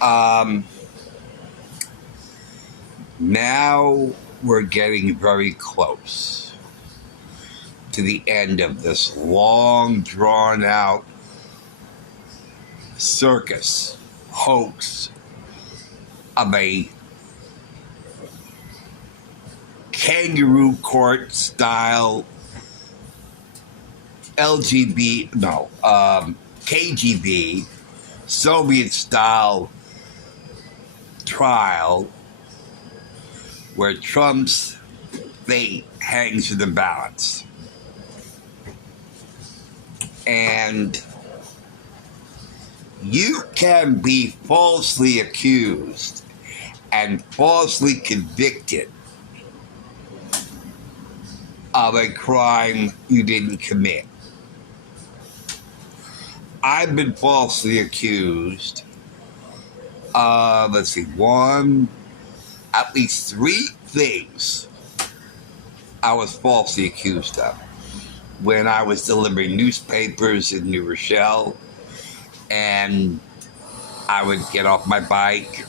Um, Now we're getting very close to the end of this long, drawn out circus hoax of a kangaroo court style KGB Soviet style trial where Trump's fate hangs in the balance. And you can be falsely accused and falsely convicted of a crime you didn't commit. I've been falsely accused of, at least three things I was falsely accused of. When I was delivering newspapers in New Rochelle, and I would get off my bike,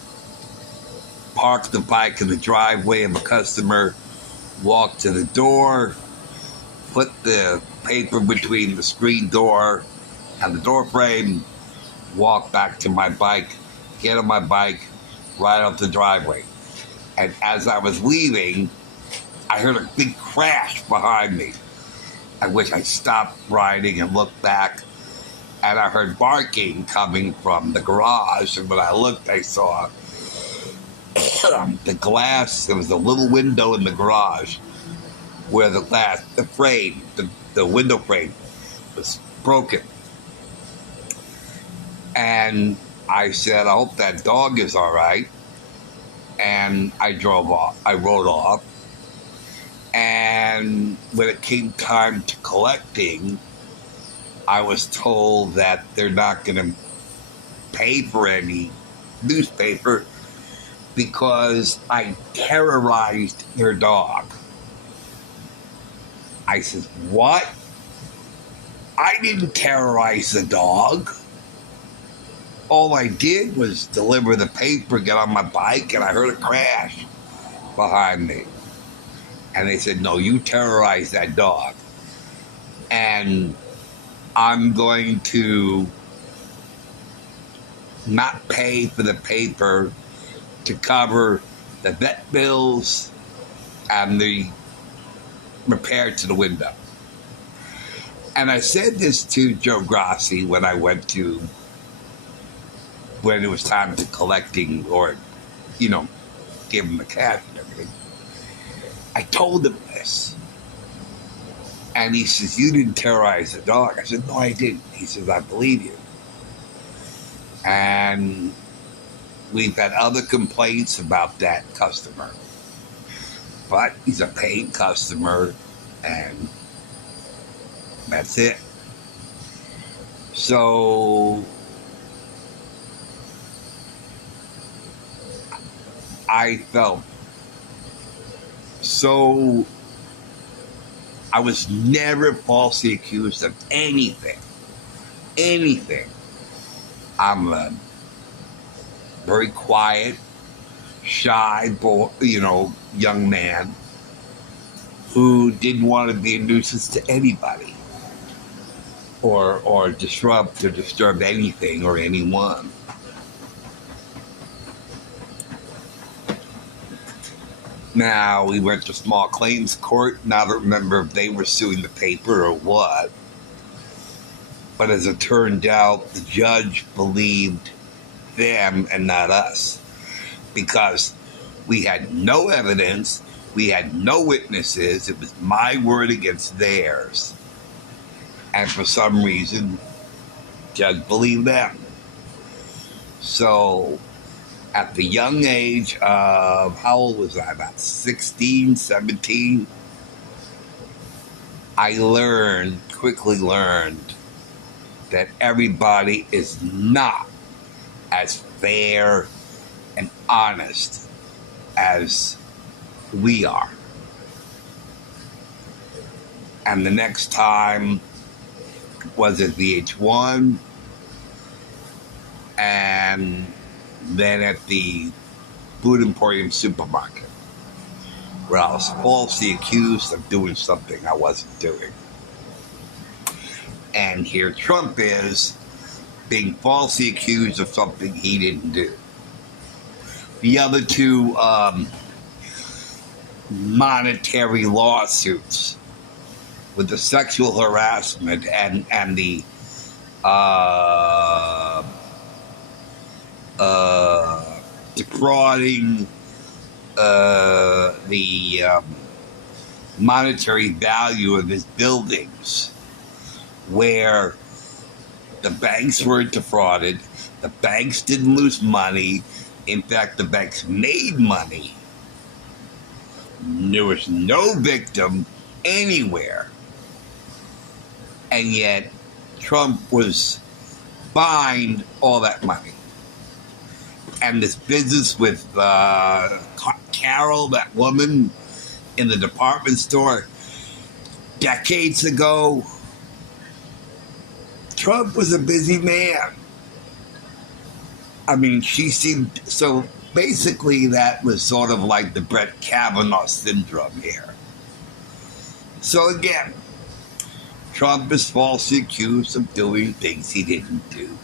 park the bike in the driveway of a customer, walk to the door, put the paper between the screen door and the door frame, walk back to my bike, get on my bike, ride up the driveway. And as I was leaving, I heard a big crash behind me. At which I stopped riding and looked back, and I heard barking coming from the garage. And when I looked, I saw the glass. There was a little window in the garage where the window frame was broken. And I said, I hope that dog is all right. And I rode off. And when it came time to collecting, I was told that they're not going to pay for any newspaper because I terrorized their dog. I said, what? I didn't terrorize the dog. All I did was deliver the paper, get on my bike, and I heard a crash behind me. And they said, no, you terrorized that dog. And I'm going to not pay for the paper to cover the vet bills and the repair to the window. And I said this to Joe Grassi when it was time to collecting or, give him the cash and everything. I told him this. And he says, you didn't terrorize the dog. I said, no, I didn't. He says, I believe you. And we've had other complaints about that customer. But he's a paid customer, and that's it. So I felt I was never falsely accused of anything. I'm a very quiet, shy boy, young man who didn't want to be a nuisance to anybody or disrupt or disturb anything or anyone. Now, we went to small claims court, and I don't remember if they were suing the paper or what. But as it turned out, the judge believed them and not us. Because we had no evidence, we had no witnesses, it was my word against theirs. And for some reason, the judge believed them. So at the young age of, how old was I? About 16, 17. I quickly learned that everybody is not as fair and honest as we are. And the next time was at VH1, and than at the Food Emporium supermarket, where I was falsely accused of doing something I wasn't doing. And here Trump is being falsely accused of something he didn't do. The other two monetary lawsuits with the sexual harassment and the defrauding the monetary value of his buildings, where the banks were defrauded, the banks didn't lose money. In fact, the banks made money. There was no victim anywhere. And yet, Trump was fined all that money. And this business with Carol, that woman in the department store, decades ago, Trump was a busy man. I mean, she seemed so. Basically, that was sort of like the Brett Kavanaugh syndrome here. So again, Trump is falsely accused of doing things he didn't do.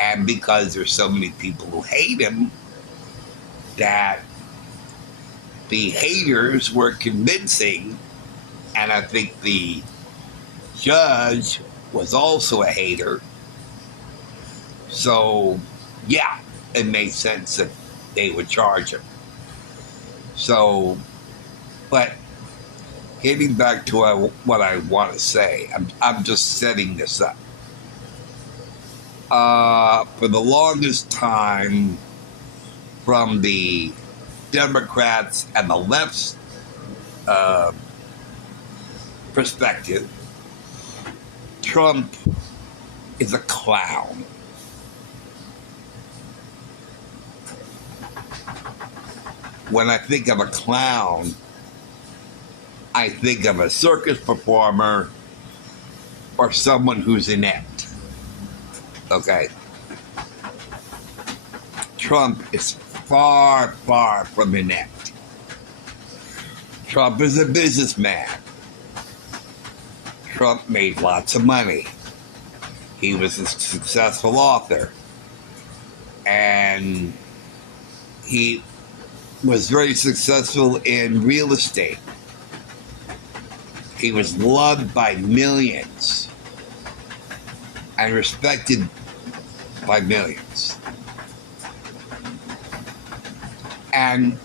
And because there's so many people who hate him, that the haters were convincing, and I think the judge was also a hater. So, yeah, it made sense that they would charge him. So, but getting back to what I want to say, I'm just setting this up. For the longest time, from the Democrats and the left's perspective, Trump is a clown. When I think of a clown, I think of a circus performer or someone who's inept. Okay? Trump is far, far from inept. Trump is a businessman. Trump made lots of money. He was a successful author. And he was very successful in real estate. He was loved by millions and respected by millions. And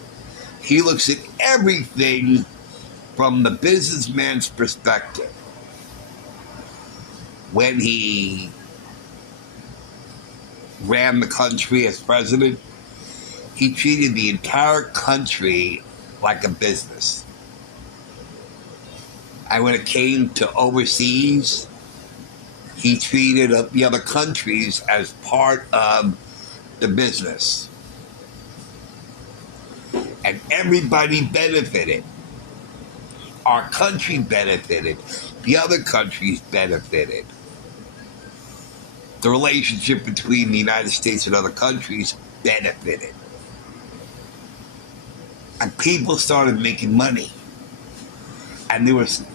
he looks at everything from the businessman's perspective. When he ran the country as president, he treated the entire country like a business. And when it came to overseas, he treated the other countries as part of the business. And everybody benefited. Our country benefited. The other countries benefited. The relationship between the United States and other countries benefited. And people started making money. And there was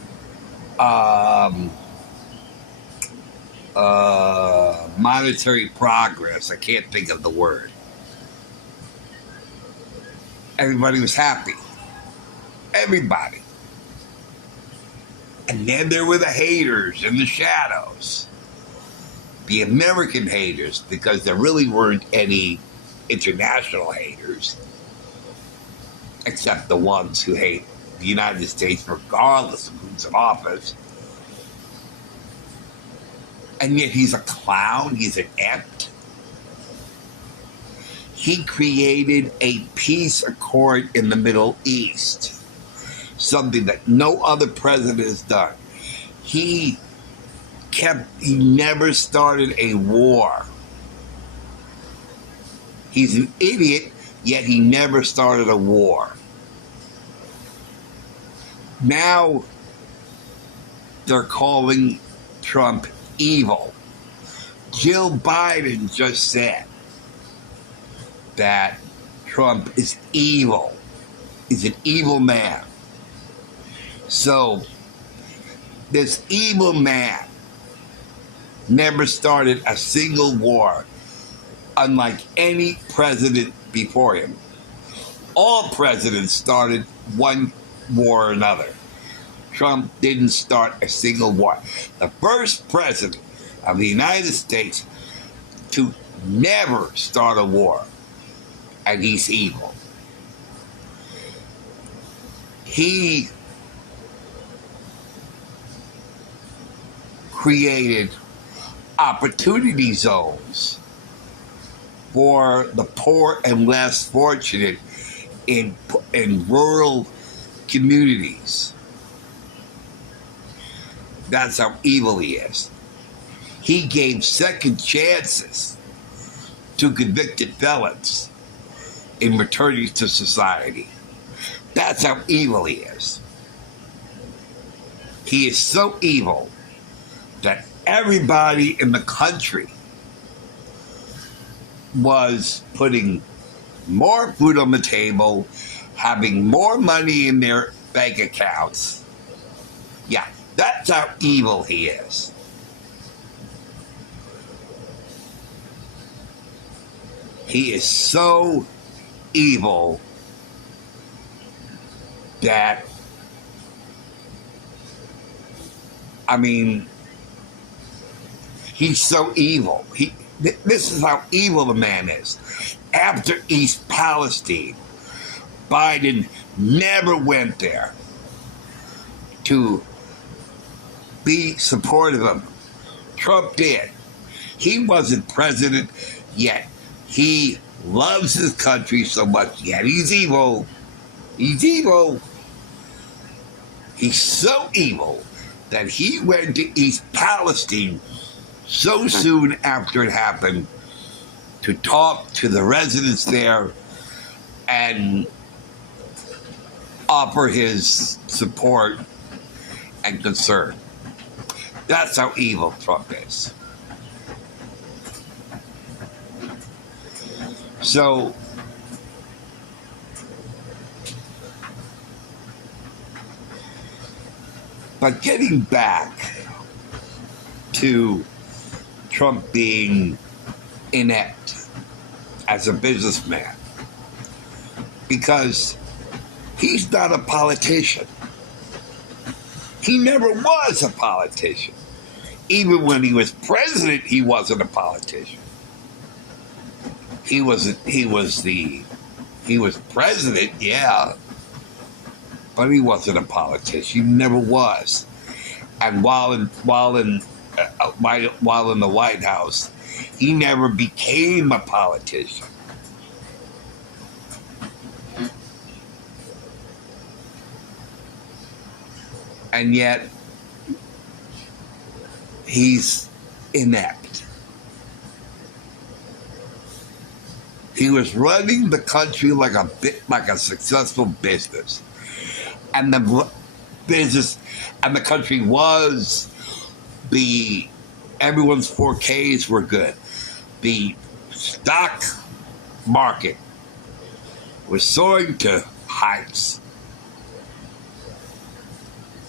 monetary progress. I can't think of the word. Everybody was happy. Everybody. And then there were the haters in the shadows. The American haters, because there really weren't any international haters, except the ones who hate the United States regardless of who's in office. And yet he's a clown, he's inept. He created a peace accord in the Middle East, something that no other president has done. He never started a war. He's an idiot, yet he never started a war. Now they're calling Trump evil. Jill Biden just said that Trump is evil. He's an evil man. So, this evil man never started a single war, unlike any president before him. All presidents started one war or another. Trump didn't start a single war. The first president of the United States to never start a war, and he's evil. He created opportunity zones for the poor and less fortunate in rural communities. That's how evil he is. He gave second chances to convicted felons in returning to society. That's how evil he is. He is so evil that everybody in the country was putting more food on the table, having more money in their bank accounts. Yeah, that's how evil he is. He is so evil that, I mean, he's so evil. This is how evil the man is. After East Palestine, Biden never went there to be supportive of him. Trump did. He wasn't president yet. He loves his country so much, yet he's evil. He's evil. He's so evil that he went to East Palestine so soon after it happened to talk to the residents there and offer his support and concern. That's how evil Trump is. So, but getting back to Trump being inept as a businessman, because he's not a politician. He never was a politician. Even when he was president, he wasn't a politician. He was president, yeah, but he wasn't a politician. He never was. And while in the White House, he never became a politician. And yet, he's inept. He was running the country like a successful business, and the business and the country was everyone's 4Ks were good. The stock market was soaring to heights.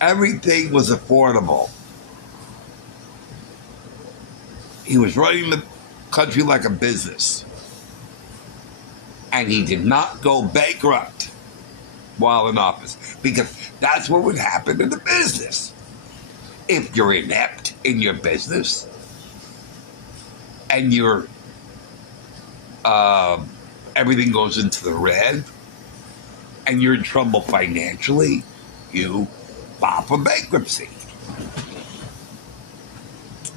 Everything was affordable. He was running the country like a business. And he did not go bankrupt while in office, because that's what would happen in the business. If you're inept in your business and everything goes into the red and you're in trouble financially, you file for bankruptcy.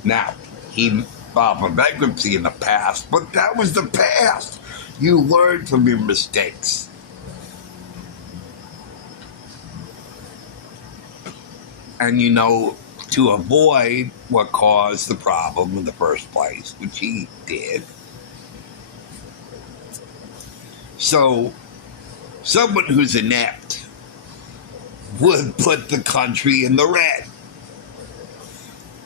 Now, he filed for bankruptcy in the past, but that was the past. You learn from your mistakes. And to avoid what caused the problem in the first place, which he did. So, someone who's inept would put the country in the red.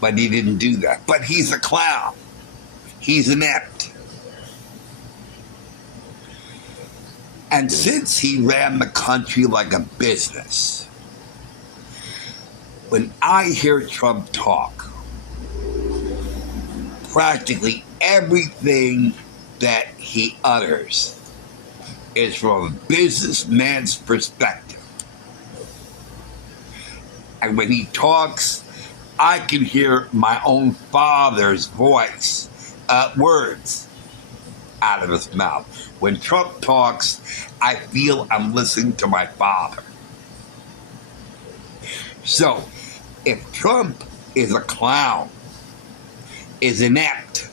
But he didn't do that. But he's a clown. He's inept. And since he ran the country like a business, when I hear Trump talk, practically everything that he utters is from a businessman's perspective. And when he talks, I can hear my own father's voice, words out of his mouth. When Trump talks, I feel I'm listening to my father. So, if Trump is a clown, is inept,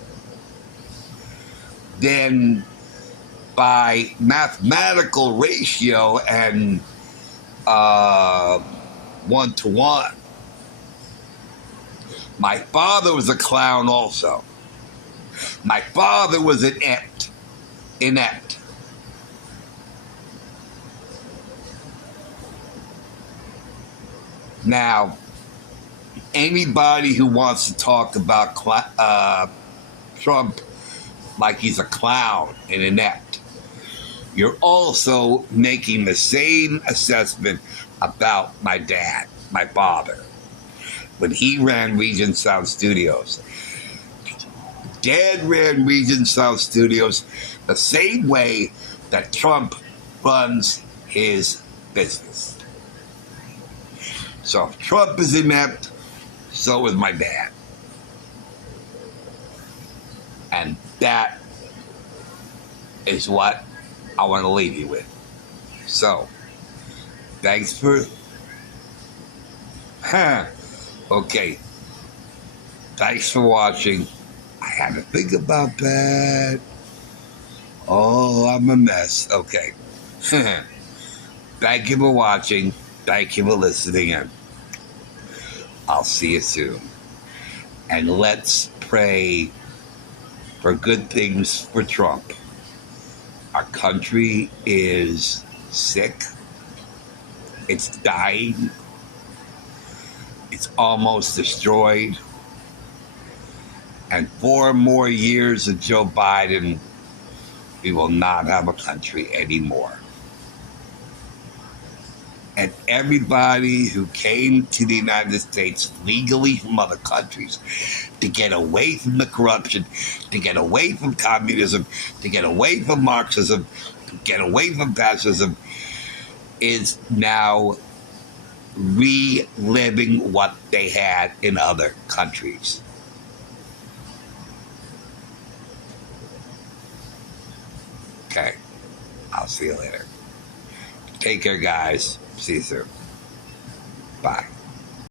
then by mathematical ratio and 1-to-1, my father was a clown also. My father was inept. Now, anybody who wants to talk about Trump like he's a clown and inept, you're also making the same assessment about my dad, my father, when he ran Regent Sound Studios. Dad ran Regent Sound Studios the same way that Trump runs his business. So if Trump is inept, so is my dad. And that is what I want to leave you with. So, thanks for... Okay. Thanks for watching. I had to think about that. Oh, I'm a mess. Okay. Thank you for watching. Thank you for listening in. I'll see you soon. And let's pray for good things for Trump. Our country is sick. It's dying. It's almost destroyed. And 4 more years of Joe Biden, we will not have a country anymore. And everybody who came to the United States legally from other countries to get away from the corruption, to get away from communism, to get away from Marxism, to get away from fascism, is now reliving what they had in other countries. Okay. I'll see you later. Take care, guys. See you soon. Bye.